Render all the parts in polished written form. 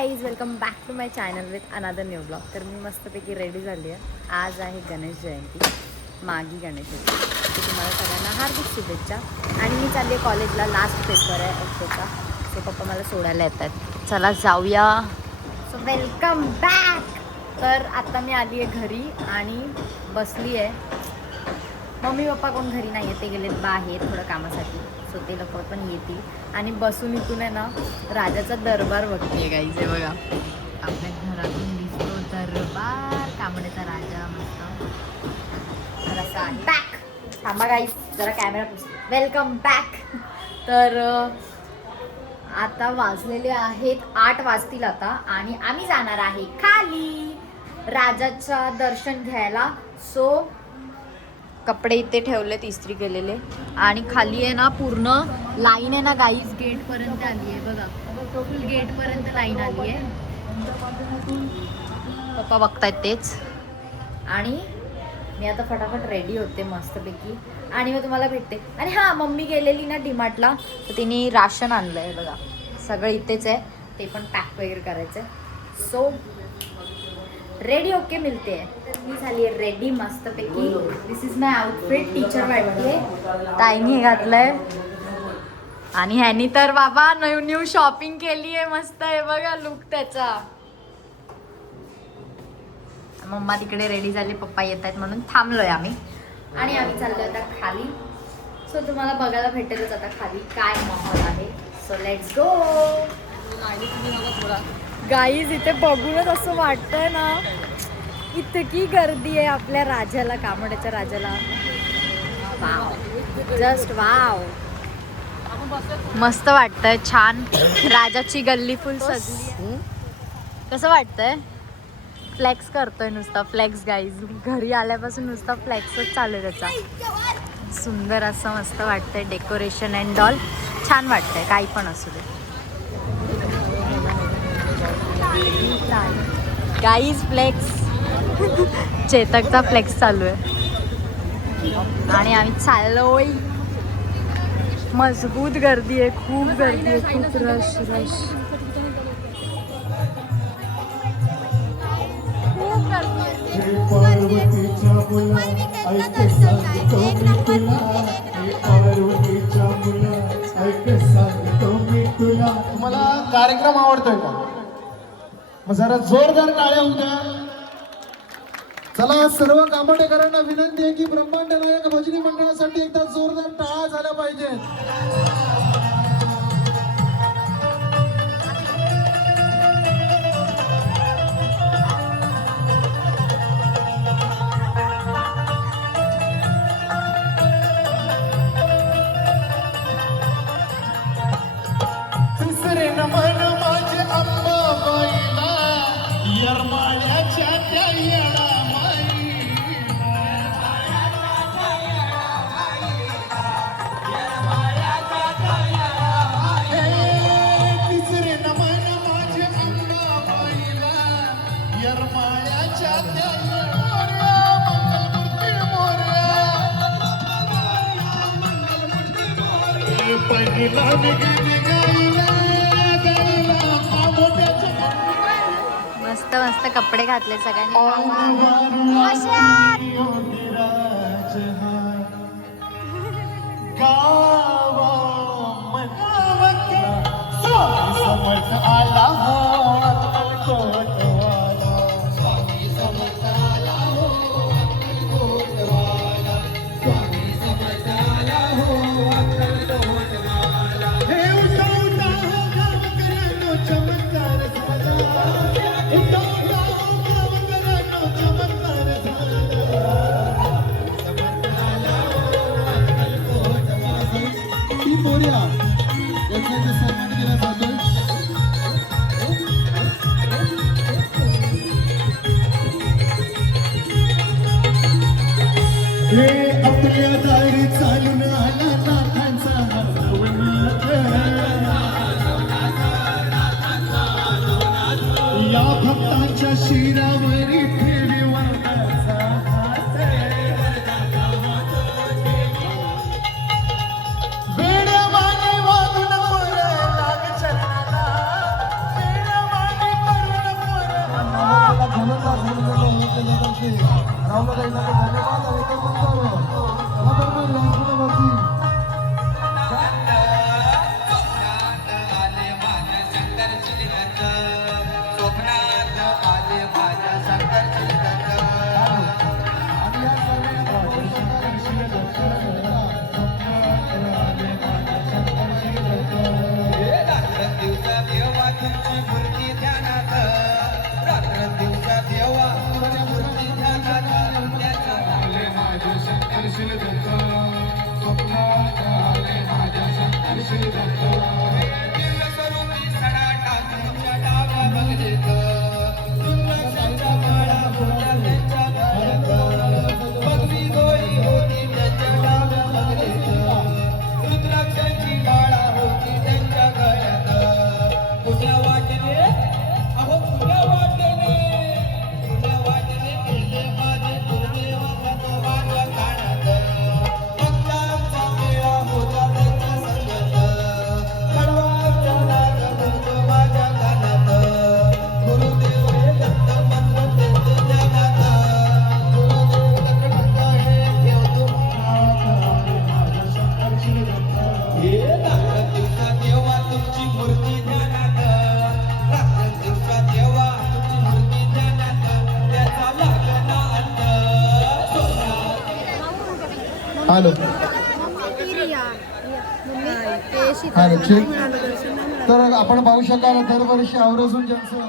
Guys, welcome back to my channel with another new blog. तर मी मस्तपैकी ready झाली आहे. आज आहे गणेश जयंती, मागी गणेश जयंती. तर तुम्हाला सगळ्यांना हार्दिक शुभेच्छा. आणि मी चालली आहे कॉलेजला, लास्ट पेपर आहे ऑक्टोचा. सो पप्पा मला सोडायला येतात. चला जाऊया. So welcome back. तर आता मी आली आहे घरी आणि बसली आहे. मम्मी पप्पा कोण घरी नाही आहे, ते गेलेत बाहेर थोडं कामासाठी. सो ते लोक पण येतील. आणि बसून इथून आहे ना राजाचा दरबार बघते गाईज. आहे बघा, आपल्या घरातून दिसतो दरबार, कांबड्याचा राजा मस्त. तर असा बॅक थांबा गाईज, जरा कॅमेरा पुसतो. Welcome back. तर आता वाजलेले आहेत 8 वाजतील आता, आणि आम्ही जाणार आहे खाली राजाचा दर्शन घ्यायला. सो कपडे इथे ठेवलेत इस्त्री केलेले, आणि खाली आहे ना पूर्ण लाईन आहे ना गाईज, गेटपर्यंत आली आहे बघा. फुल गेटपर्यंत लाईन आली आहे. पप्पा बघतायत तेच. आणि मी आता फटाफट रेडी होते मस्तपैकी, आणि मग तुम्हाला भेटते. आणि हां, मम्मी गेलेली ना डीमार्टला, तर तिने राशन आणलं आहे बघा. सगळं इथेच आहे, ते पण पॅक वगैरे करायचं आहे. सो रेडी ओके मिलते आहे. मी झाली आहे रेडी मस्तपैकी. दिस इज माय आउटफिट. टीचर वाटते, ताईनी घातलंय. आणि ह्यानी तर बाबा न्यू शॉपिंग केली आहे. मस्त आहे बघा लुक त्याचा. मम्मा तिकडे रेडी झाली, पप्पा येत आहेत म्हणून थांबलोय आम्ही. आणि आम्ही चाललोय आता खाली. सो तुम्हाला बघायला भेटेलच आता खाली काय माहोल आहे. So let's go. गाईज, इथे बघूनच असं वाटतंय ना, इतकी गर्दी आहे आपल्या राजाला, कांबड्याच्या राजाला. Wow, just wow. मस्त वाटतंय, छान. राजाची गल्ली फुल सजली. कसं वाटतंय? फ्लेक्स करतोय नुसता, फ्लेक्स गाईज. घरी आल्यापासून नुसता फ्लेक्सच चालू आहे त्याचा. सुंदर असं मस्त वाटतंय, डेकोरेशन अँड ऑल छान वाटतंय. काही पण असू दे गाईज. फ्लेक्स चेतकचा फ्लेक्स चालू आहे. आणि आम्ही चाललोय. मजबूत गर्दी आहे, खूप गर्दी आहे, खूप रश रश. तुम्हाला कार्यक्रम आवडतोय का? मग जरा जोरदार टाळ्या होऊ द्या. चला, सर्व कांबडेकरांना विनंती आहे की ब्रह्मांड नायक भजनी मंडळासाठी एकदा जोरदार टाळ्या झाल्या पाहिजेत. तिसरे नमन माझे अंबाबाईला, येरमाळ्याच्या त्या येडामाईला. तिसरे नमन माझे अंबाबाईला, येरमाळ्याच्या त्या येडामाईला. मंगलमूर्ती मोरया, पहिला मस्त मस्त कपडे घातले सगळ्यांनी. आपल्या दारी चालून आला नाथांचा या भक्तांच्या शिरावरी ठेवी वरदाचा हात. वेड्यावाने हे रात्र दिवसात देवा तुमची मूर्ती ध्यानात रात्र दिवसात देवा तुमची मूर्ती ध्यानात त्याचा लागना अंत हॅलो हॅलो चेक तर आपण पाहू शकाल दरवर्षी आवर्जून ज्यांचं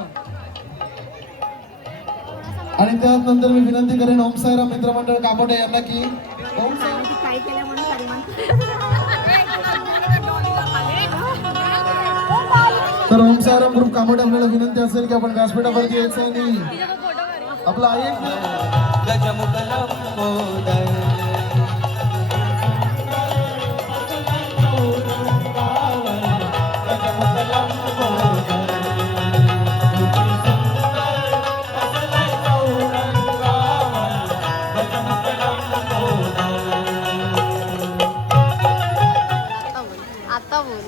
आणि त्यानंतर मी विनंती करेन ओम साईराम मित्रमंडळ कामोडे यांना की ओम तर ओम साईराम ग्रुप कामोडे आपल्याला विनंती असेल की आपण व्यासपीठावरती यायचं आणि आपला ऐक गजमुगलम मोदय आता बोल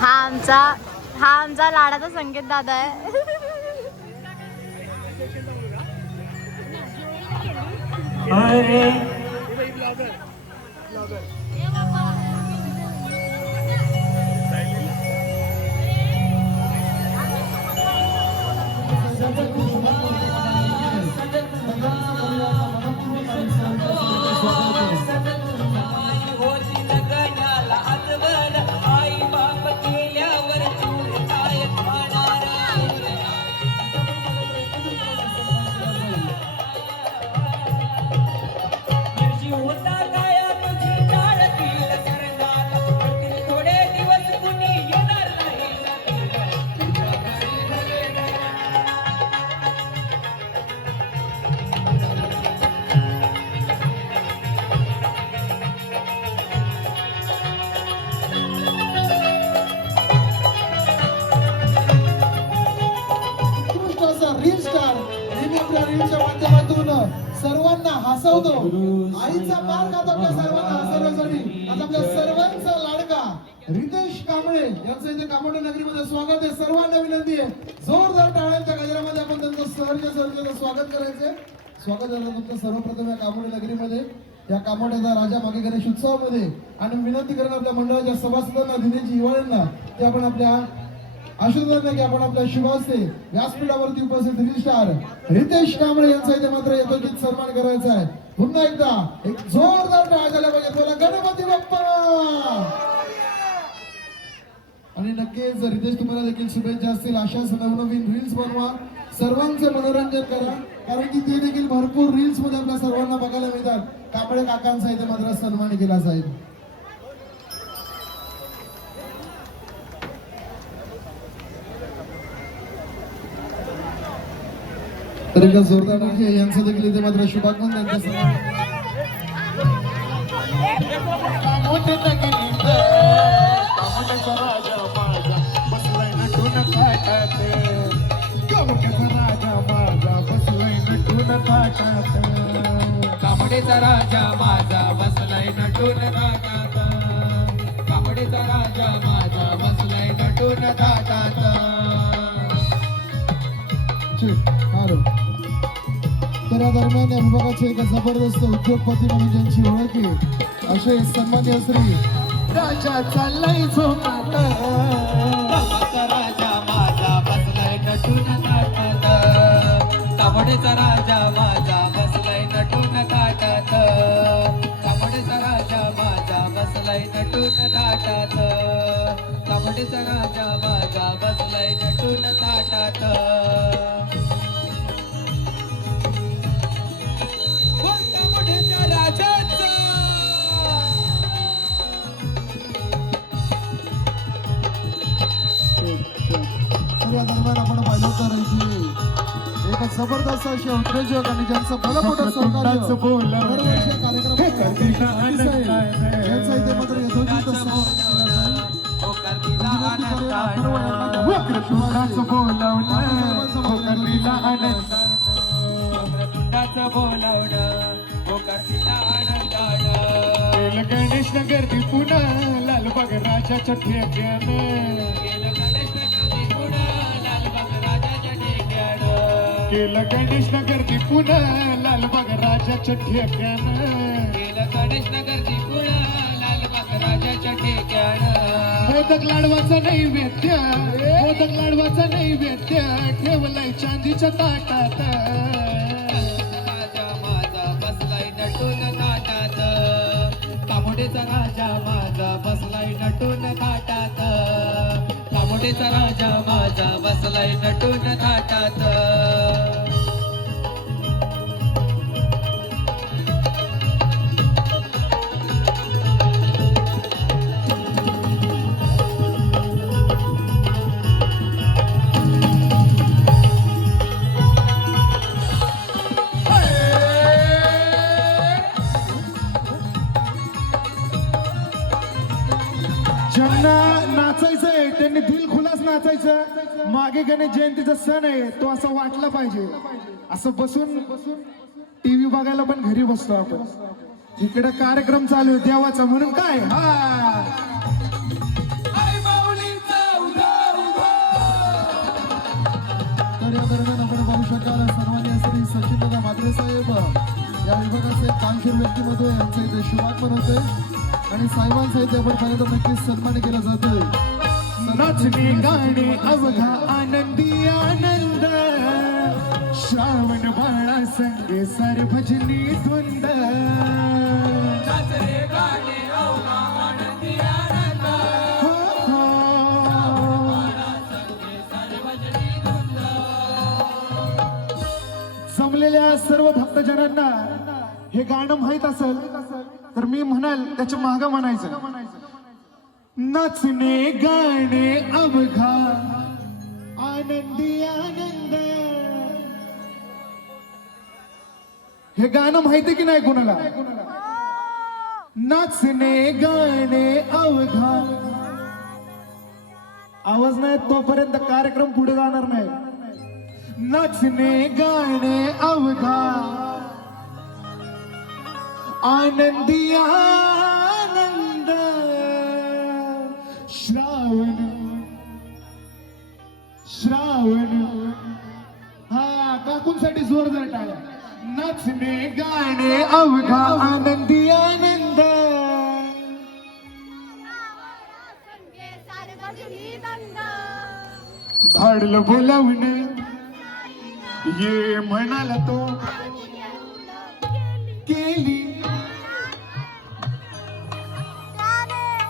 हा आमचा लाडाचा संकेत दादा आहे. रील स्टार नेहमी आपल्या रीलच्या माध्यमातून सर्वांना हसवतो. आईचा मार खात आपल्या सर्वांना हसवण्यासाठी आज आपल्या सर्वांचा लाडका रितेश कांबळे यांचं इथे कामोडे नगरीमध्ये स्वागत आहे. सर्वांना विनंती आहे जोरदार टाळ्यांच्या गजरामध्ये आपण त्यांचं सहर्ष स्वागत करायचंय. स्वागत झालं तुमचं सर्वप्रथम या कामोडे नगरीमध्ये या कामोड्याचा राजा मागे गणेश उत्सवामध्ये आणि विनंती करणं आपल्या मंडळाच्या सभासदांना दिनेश हिवाळ्यांना की आपण आपल्या आशीर्वादाने की आपण आपल्या शुभास्ते व्यासपीठावरती उपस्थित रील स्टार रितेश कांबळे यांचा इथे मात्र यथोचित सन्मान करायचा आहे. पुन्हा एकदा एक जोरदार टाळ्या झाल्या पाहिजे. बोला गणपती बाप्पा. आणि नक्कीच रितेश तुम्हाला देखील शुभेच्छा असतील. अशाच नवनवीन रील्स बनवा, सर्वांचे मनोरंजन करा, कारण की ते देखील भरपूर रील्स मध्ये आपल्या सर्वांना बघायला मिळतात. कांबळे काकांचा इथे मात्र सन्मान केला जाईल. तर एका जोरदार यांचं देखील इथे मात्र शुभागमन त्यांच्या कामडेचा राजा माझा बसलाय नटून थाटात कामडेचा राजा माझा बसलाय नटून थाटात. तर या दरम्यान या विभागाचे एक जबरदस्त उद्योगपती म्हणून ज्यांची ओळख आहे असे सन्मान्य श्री राजा चाललाय झोपात राजा माझा बसलाय नटून थाटात कामडेचा राजा माझा बसलाय नटून थाटात कामडेचा राजा माझा बसलाय नटून थाटात कामडेचा राजा माझा बसलाय नटून थाटात. या दरम्यान आपण पाहिलं तर एक जबरदस्त असे उद्योजक आणि ज्यांचं भलमोठं सहकार्य दरवर्षी यांचा इथे मात्र यथोचित गणेश नगर पुन्हा लालबाग राजाच्या ठेक्यानं केलं गणेश नगर पुन्हा लालबाग राजाच्या ठेक्यानं गेलं गणेश नगरची कुळ लालबाग राजाच्या ठेक्यानं मोदक लाडवाचा नैवेद्य मोदक लाडवाचा नैवेद्य ठेवलाय चांदीच्या ताटात राजा माझा बसलाय नटून ताटात तामुडेचा राजा माझा बसलाय नटून ताटात तामुडेचा राजा माझा बसलाय नटून ताटात ज्यांना नाचायचंय त्यांनी दिल खुलास नाचायचं मागे गणेश जयंतीचा सण आहे तो असा वाटला पाहिजे असं बसून टीव्ही बघायला पण घरी बसतो आपण इकडे कार्यक्रम चालू आहे देवाचा म्हणून काय हा तर या दरम्यान आपण पाहू शकाल सन्माननीय श्री सचिनदादा म्हात्रे साहेब या विभागाचे कानशूर व्यक्तिमत्व यांचं इथे शुभागमन होते आणि साहेबांचा इथे आपण पाहिलं तर नक्कीच सन्मान केला जातोय नाचणे गाणे अवघा आनंदी आनंद श्रावण बाळा संगे सारे भजनी धुंद नाचरे गाणे अवघा आनंदी आनंद हो, हो. जमलेल्या सर्व भक्तजनांना हे गाणं माहित असेल तर मी म्हणाल त्याच्या मागं म्हणायचं नाचणे गाणे अवघा आनंदी आनंद हे गाणं माहिती की नाही कोणाला नाचणे गाणे अवघा आवाज नाही तोपर्यंत कार्यक्रम पुढे जाणार नाही नाचणे गाणे अवघा आनंदी आनंद श्रावण श्रावण हा काकूंसाठी जोरदार टाळ्या नाचणे गाणे अवघा आनंदी आनंद झाडलं बोलावणे ये म्हणाला तो केली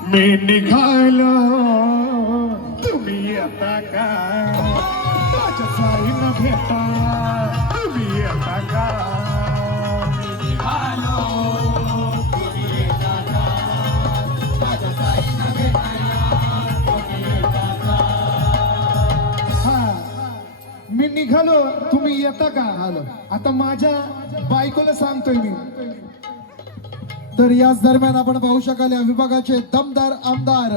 मी निघालो तुम्ही आता का माझ्या साईनं भेटा तुम्ही आता का मी निघालो तुम्ही येता का माझ्या साईनं भेटायला तुम्ही येता का हा मी निघालो तुम्ही येता का आलो आता माझ्या बायकोला सांगतोय मी तर याच दरम्यान आपण पाहू शकाल या विभागाचे दमदार आमदार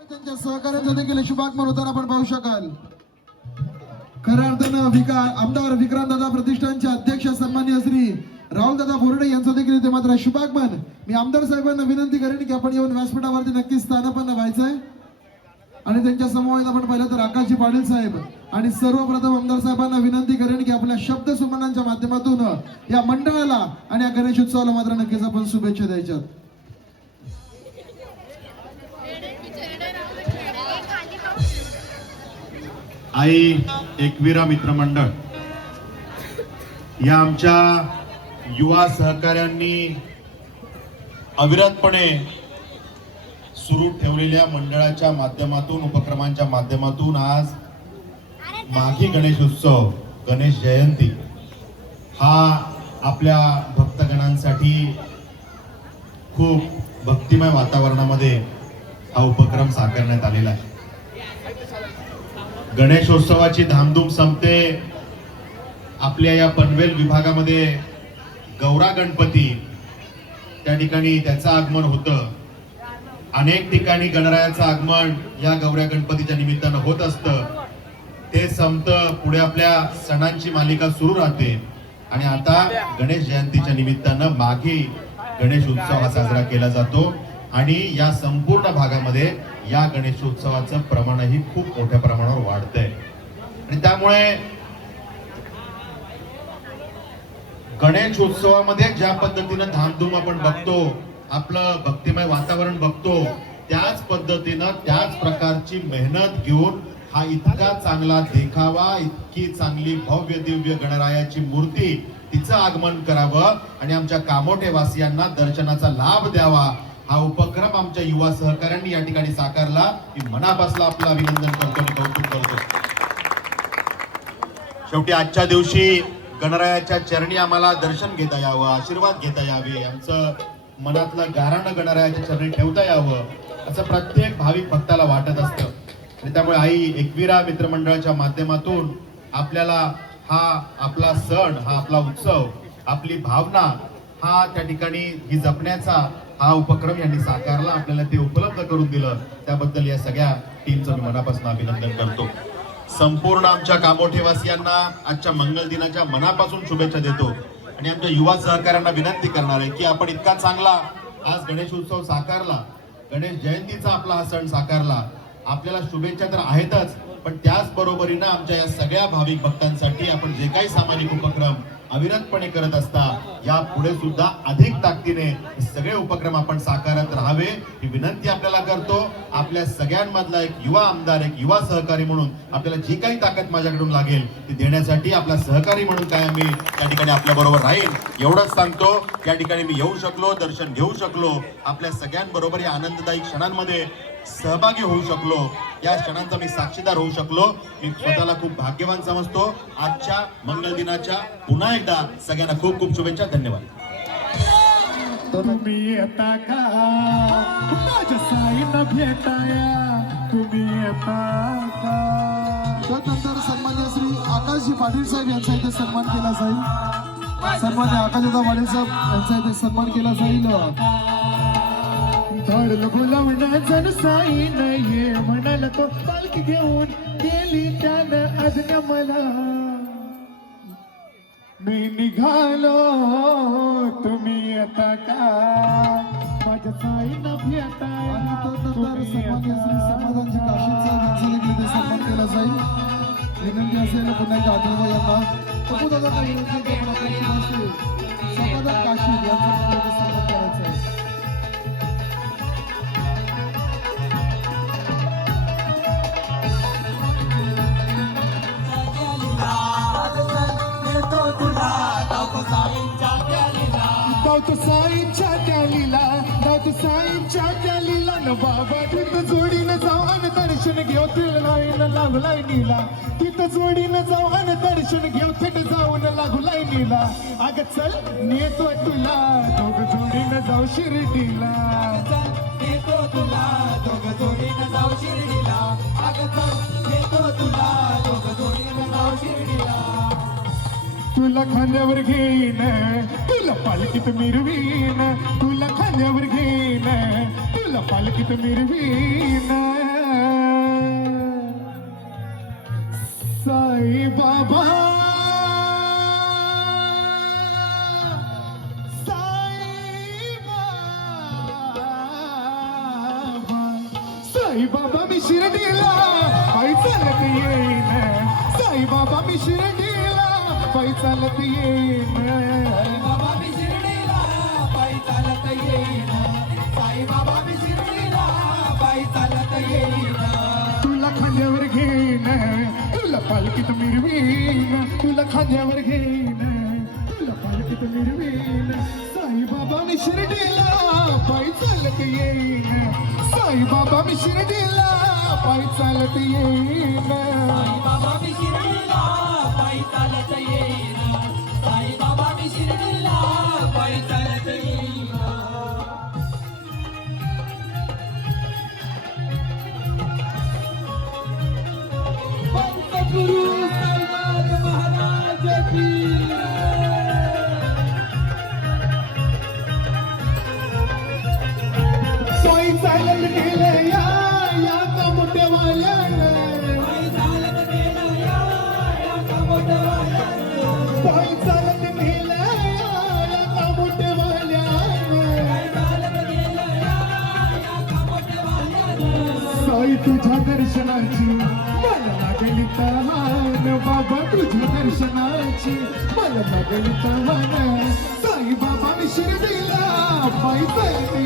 त्यांच्या सहकार्यांचं देखील शुभागमन होताना आपण पाहू शकाल खऱ्या अर्थानं आमदार विक्रांतदादा प्रतिष्ठानचे अध्यक्ष सन्माननीय श्री राहुलदादा बोर्डे यांचं देखील इथे मात्र शुभागमन मी आमदार साहेबांना विनंती करेन की आपण येऊन व्यासपीठावरती नक्कीच स्थानापन्न व्हायचंय आणि त्यांच्या समोर आपण पाहिलं तर आकाशजी पाटील साहेब आणि सर्वप्रथम आमदार साहेबांना विनंती करेन की आपल्या शब्द सुमनांच्या माध्यमातून या मंडळाला आणि या गणेशोत्सवाला मात्र नक्कीच आपण शुभेच्छा द्यायच्यात आई एकविरा मित्रमंडळ या आमच्या युवा सहकाऱ्यांनी अविरतपणे सुरू ठेवलेल्या मंडळाच्या माध्यमातून उपक्रमांच्या माध्यमातून आज माघी गणेशोत्सव गणेश जयंती हा आपल्या भक्तगणांसाठी खूप भक्तिमय वातावरणामध्ये हा उपक्रम साकारण्यात आलेला आहे गणेशोत्सवाची धामधूम संपते आपल्या या पनवेल विभागामध्ये गौरा गणपती त्या ठिकाणी त्याचं आगमन होतं अनेक ठिकाणी गणरायाचं आगमन या गौऱ्या गणपतीच्या निमित्तानं होत असतं ते संपतं पुढे आपल्या सणांची मालिका सुरू राहते आणि आता गणेश जयंतीच्या निमित्तानं माघी गणेश उत्सव हा साजरा केला जातो आणि या संपूर्ण भागामध्ये या गणेशोत्सवाचं प्रमाणही खूप मोठ्या प्रमाणावर वाढतंय आणि त्यामुळे गणेशोत्सवामध्ये ज्या पद्धतीनं धामधूम आपण बघतो, आपलं भक्तिमय वातावरण बघतो, त्याच पद्धतीनं त्याच प्रकारची मेहनत घेऊन हा इतका चांगला देखावा, इतकी चांगली भव्य दिव्य गणरायाची मूर्ती, तिचं आगमन करावं आणि आमच्या कामोठे वासियांना दर्शनाचा लाभ द्यावा, हा उपक्रम आमच्या युवा सहकाऱ्यांनी या ठिकाणी साकारला. मी मनापासून आपलं अभिनंदन करतो आणि कौतुक करतो. शेवटी आजच्या दिवशी गणरायाच्या चरणी आम्हाला दर्शन घेता यावं, आशीर्वाद घेता यावे, आमचं मनातलं गाऱ्हाणं गणरायाच्या चरणी ठेवता यावं, असं प्रत्येक भाविक भक्ताला वाटत असतं. आणि त्यामुळे आई एकविरा मित्रमंडळाच्या माध्यमातून आपल्याला हा आपला सण, हा आपला उत्सव, आपली भावना हा त्या ठिकाणी ही जपण्याचा हा उपक्रम यांनी साकारला, आपल्याला ते उपलब्ध करून दिलं, त्याबद्दल या सगळ्या टीमचं मी मनापासून अभिनंदन करतो. संपूर्ण आमच्या कामोठेवासियांना आजच्या मंगल दिनाच्या मनापासून शुभेच्छा देतो आणि आमच्या युवा सहकाऱ्यांना विनंती करणार आहे की आपण इतका चांगला आज गणेश उत्सव साकारला, गणेश जयंतीचा आपला हा सण साकारला, आपल्याला शुभेच्छा तर आहेतच, पण त्याच बरोबरीनं आमच्या या सगळ्या भाविक भक्तांसाठी आपण जे काही सामाजिक उपक्रम अविरतपणे करत असता, या पुढे सुद्धा अधिक ताकदीने हे सगळे उपक्रम आपण साकारत राहावे ही विनंती आपल्याला करतो. आपल्या सगळ्यांमधला एक युवा आमदार, एक युवा सहकारी म्हणून आपल्याला जी काही ताकद माझ्याकडून लागेल ती देण्यासाठी आपला सहकारी म्हणून काय मी त्या ठिकाणी आपल्या बरोबर राहील एवढंच सांगतो. या ठिकाणी मी येऊ शकलो, दर्शन घेऊ शकलो, आपल्या सगळ्यांबरोबर या आनंददायी क्षणांमध्ये सहभागी होऊ शकलो, या क्षणांचा मी साक्षीदार होऊ शकलो, मी स्वतःला खूप भाग्यवान समजतो. आजच्या मंगल दिनाच्या पुन्हा एकदा सगळ्यांना खूप खूप शुभेच्छा. धन्यवाद. तुम्ही येता का माझ्या साईला भेटाया, तुम्ही येता का? त्यानंतर सन्मान्य श्री आकाशजी पाटील साहेब यांचा इथे सन्मान केला जाईल. सन्मान्य आकाशदा पाटील साहेब यांचा इथे सन्मान केला जाईल. झाडलं बोलावणं जण साई नाही म्हणाल तो पालखी घेऊन गेली त्यानं आज्ञा मला, मी निघालो तुम्ही येता का माझ्या साईला भेटाया. सन्मान्य श्री समाधानजी काशींचा यांचा देखील सन्मान केला जाईल. विनंती असेल पुन्हा एकदा आढळराव यांना प्रभुदादांना विनंती समाधान काशी यांचा सन्मान करायचा आहे. दाऊत साईंच्या त्या लीला न बाबा तिथं जोडीनं जाऊ आणि दर्शन घेऊ, तिला लागलाय नीला. तिथं जोडीनं जाऊ आणि दर्शन घेऊ, थेट जाऊन लागलाय नीला. अगं चल नेतो तुला दोघ जोडीनं जाऊ शिर्डीला, नेतो तुला दोघ जोडीनं जाऊ शिर्डीला. अगं चल नेतो तुला दोघ जोडीनं जाऊ शिर्डीला. तुला खांद्यावर घेईन, तुला पालखीत मिरवीन, तुला खांद्यावर घेईन, तुला पालखीत मिरवीन. साई बाबा साई बाबा मी शिर्डीला पायी चालत येईन, साई बाबा मी शिर्डीला पायी चालत येईन. बाबा मी शिर्डीला पायी चालत येईन, साई बाबा मी शिर्डीला पायी चालत येईन. तुला खांद्यावर घेईन, तुला पालखीत मिरवीन, तुला खांद्यावर घेईन, तुला पालखीत मिरवीन. साई बाबा मी शिर्डीला पायी चालत येईन, साई बाबा मी शिर्डीला पायी चालत येईन. साई बाबा मी शिर्डीला पायी चालत येईन, साई बाबा मी शिर्डीला पायी चालत येईन. गुरु साईनाथ महाराज की साई चालत गेले या कामोठेवाल्यानं, साई चालत गेले या कामोठेवाल्यानं, साई चालत गेले या कामोठेवाल्यानं, साई चालत गेले या कामोठेवाल्यानं. साई तुझ्या दर्शनाची मला लागली तहान, बाबा तुझ्या दर्शनाची मला गणिता मन साईबाबा शिर्डीला पायी चालते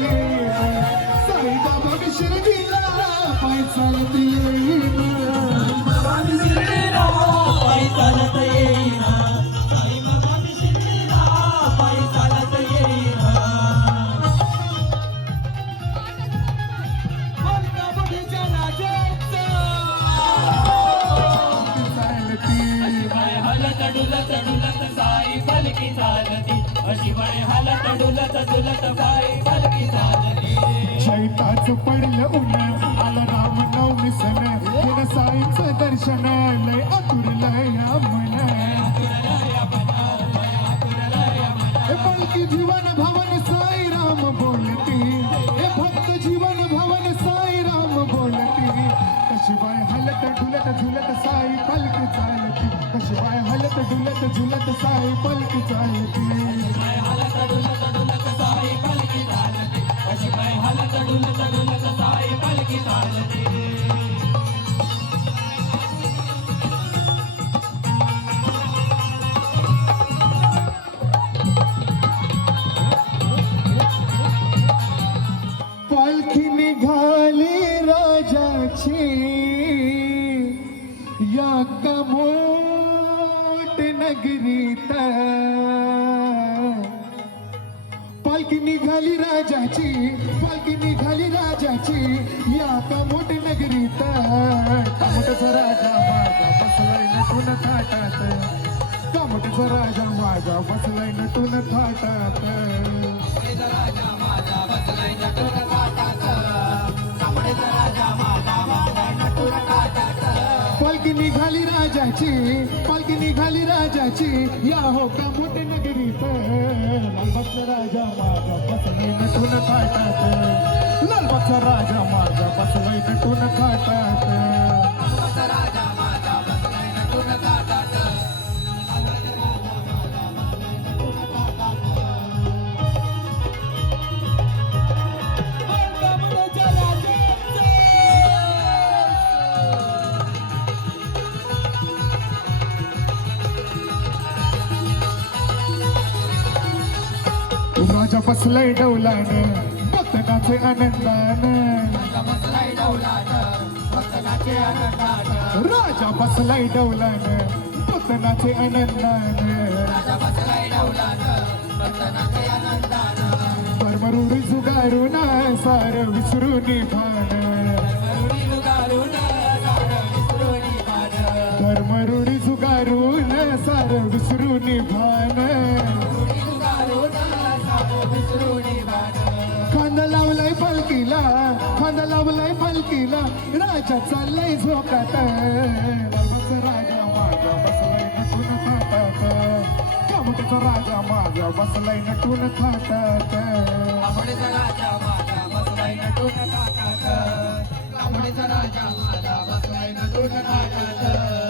साईबाबा शिर्डीला पायी चालते बाबांनी शिर्डीला पायी चालत येईना साई बाबांनी शिर्डीला पायी चालत येईना मलकापुरीच्या राजाचं चालती काय हलत डुलत डुलत साई पलकी चालती अशी बाय हलत डुलत डुलत साई पलकी चालती चैताच पडलं उन आला राम नवमी सण केलं साईचं दर्शन लय आतुरलय मन हे पलकी जीवन भवन साई राम बोलती हे भक्त जीवन भवन साई राम बोलती कशी बाय हलत डुलत झुलत साई पलकी चालती कशी बाय हलत डुलत झुलत साई पलकी चालती काय हलत डुलत डुलत साई पलकी चालती अशी बाय हलत डुलत डुलत साई पलकी चालती पालखी निघाली राजाची या कमोट नगरीत पालखी निघाली राजाची पालखी निघाली राजाची या कमोट नगरीत कमोटचा राजा माझा बसलाय नटून थाटात कमोटचा राजा माझा बसलाय नटून थाटात राजा माझा बसलाय नटून काटात कांबळेचा राजा माझा बसलाय नटून काटात पालखी निघाली राजाची पालखी निघाली राजाची या हो का मोठे नगरीत लालबागचा राजा माझा बसलाय नटून थाटात लालबागचा राजा माझा बसलाय नटून थाटात कांबळेचा राजा माझा बसलाय नटून काटात कांबळेच्या राजाचं राजा बसलाय डौलान भक्तनाचे आनंदान बसलाय डौलात भक्तनाचे आनंदात राजा बसलाय डौलान भक्तनाचे आनंदान राजा बसलाय डौलात भक्तनाचे आनंदात परमरुरी जुगारून सार विसरून भान करुणी लुगारून सारं विसरून भान धर्मरुरी जुगारून सार विसरून भान करुणी लुगारून सारं विसरून भान खांदा लावलाय पालखीला खांदा लावलाय पालखीला राजा चाललाय झोकात लालबागचा राजा माझा बसलाय नटून थाटात कामोठीचा राजा माझा बसलाय नटून थाटात कांबळेचा राजा माझा बसलाय नटून काटात कांबळेचा राजा माझा बसलाय नटून काटात